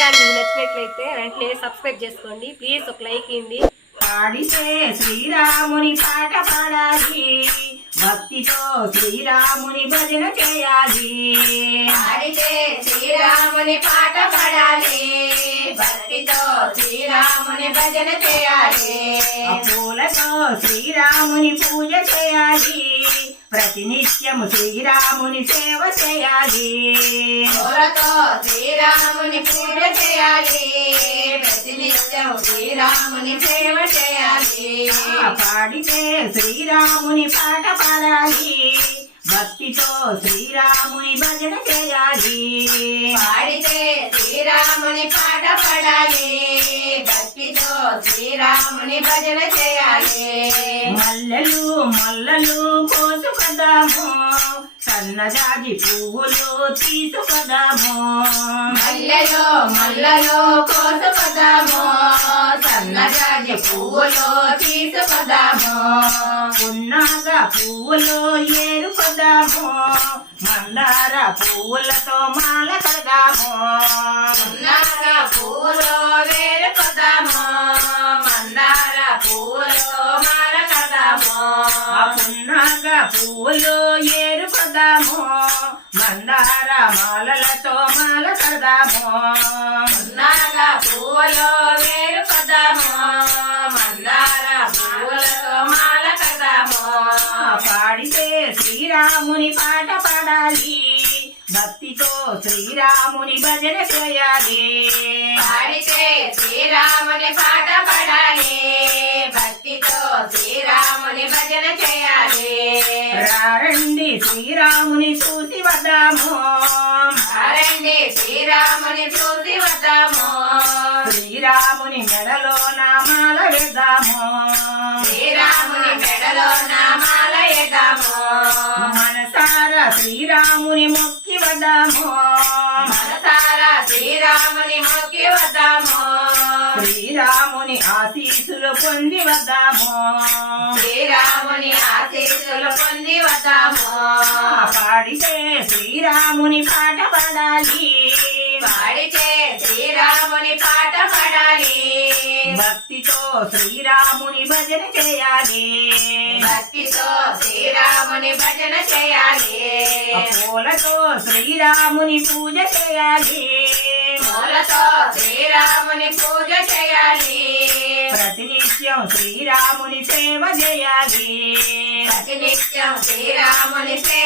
కానీ మీకు నచ్చినట్లయితే వెంటనే సబ్స్క్రైబ్ చేసుకోండి ప్లీజ్, ఒక లైక్ ఇవ్వండి. పాడితే శ్రీరాముని పాట పాడాలి, భక్తితో శ్రీరాముని భజన చేయాలి. పాడితే శ్రీరాముని పాట పాడాలి, భక్తితో శ్రీరాముని భజన చేయాలి. పూలతో శ్రీరాముని పూజ చేయాలి, ప్రతినిత్యము శ్రీరాముని సేవ చేయాలి. పూలతో శ్రీరాముని పూజ చేయాలి, ప్రతినిత్యం శ్రీరాముని సేవ చేయాలి. పాడితే శ్రీరాముని పాట పాడాలి, భక్తితో శ్రీరాముని భజన చేయాలి. పాడితే శ్రీరాముని పాట పాడాలి, భక్తితో శ్రీరాముని భజన చేయాలి. మల్లెలు మల్లలు కోసుకదాము, సన్నజాజి పువ్వులు తీసుకదాము. మల్లెలో మల్లలో కోసుకొదాము, సన్నజాజి పువ్వులు తీసుకొదాము. పున్నాగ పువ్వులు ఏరుకొదాము, మందార పువ్వులతో మాల కడదాము. పున్నాగ పువ్వులు వేరుకొదాము, మందార పువ్వులతో మాల కడదాము. పున్నాగ పువ్వులు ఏరుకొదాము, మందార మాలలతో మాల కడదాము. పున్నాగ పువ్వులు వేరుకొదాము, మందార పువ్వులతో మాల కడదాము. పాడితే శ్రీరాముని పాట పాడాలి, భక్తితో శ్రీరాముని భజన చేయాలి. పాడితే శ్రీరాముని పాట పాడాలి, భక్తితో శ్రీరాముని భజన చేయాలి. రండి శ్రీరాముని చూసి వద్దాము, రండి శ్రీరాముని చూసి వద్దాము. శ్రీరాముని మెడలో నామాల వేద్దాము. శ్రీరాముని మెడలో నామాల వేద్దాము. మనసారా శ్రీరాముని మొక్కి వద్దాము, మనసారా శ్రీరాముని మొక్కి వద్దాము. శ్రీరాముని ఆశీస్సులు పొంది వద్దాము. శ్రీరాముని ఆశీస్సులు పొంది వద్దాము. పాడితే శ్రీరాముని పాట పాడాలి, పాడితే శ్రీరాముని పాట పాడాలి, భక్తితో శ్రీరాముని భజన చేయాలి. భక్తితో శ్రీరాముని భజన చేయాలి. పూలతో శ్రీరాముని పూజ చేయాలి, పూలతో శ్రీరాముని పూజ చేయాలి. ప్రతినిత్యం శ్రీరాముని సేవ చేయాలి. ప్రతినిత్యం శ్రీరాముని సేవ